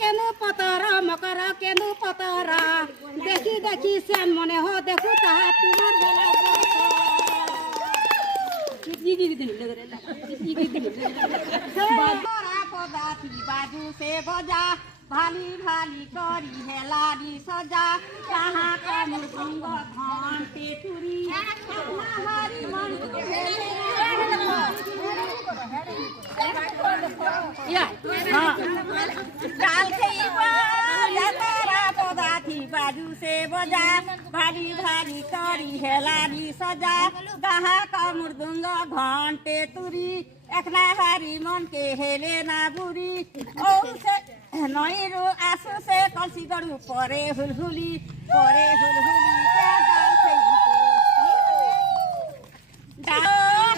কেনু পতরা মকর কেনু পতরা দেখি দেখি শ্যাম মনে হ দেখু তাহা তোমার বেলা পদাতি বাজু সে বজা ভালি ভালি করি হেলারি সজা তাহা কমু সঙ্গ ঘন্টে তুরি হারি মন ডাল খেইবা যাতারা পদাতি বাজু সে বজা ভালি ভালি করি হেলারি সজা তাহা কমুর দুঙ্গ ঘন্টে তুরি একনা হারি মনকে হেলে না বুড়ি ও সে নইরু আসু সে কলসি গড়ু পরে হুলহুলি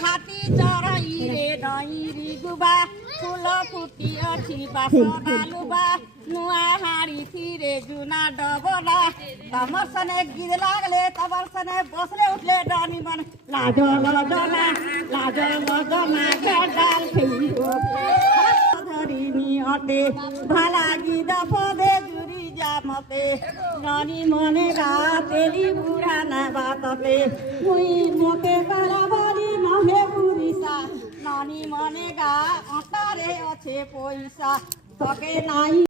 হাতি চড়াই রে নইরি গুবা ফুল ফুটি অছি বাসনা লুবা নুয়া হাড়ি ফিরে জুনা ডবলা তমর সনে গিদ লাগলে তমর সনে বসলে উঠলে ডনি মন লাজ লজনা ডাল খেইব ধরিনি অটে ভালা গিদ পদে জুরি জামতে ননি মনে গা তেলি বুড়া না বাততে মুই মোকে বাড়াবাড়ি নহে বুড়িসা ননি মনে গা অটারে আছে পয়সা তোকে নাই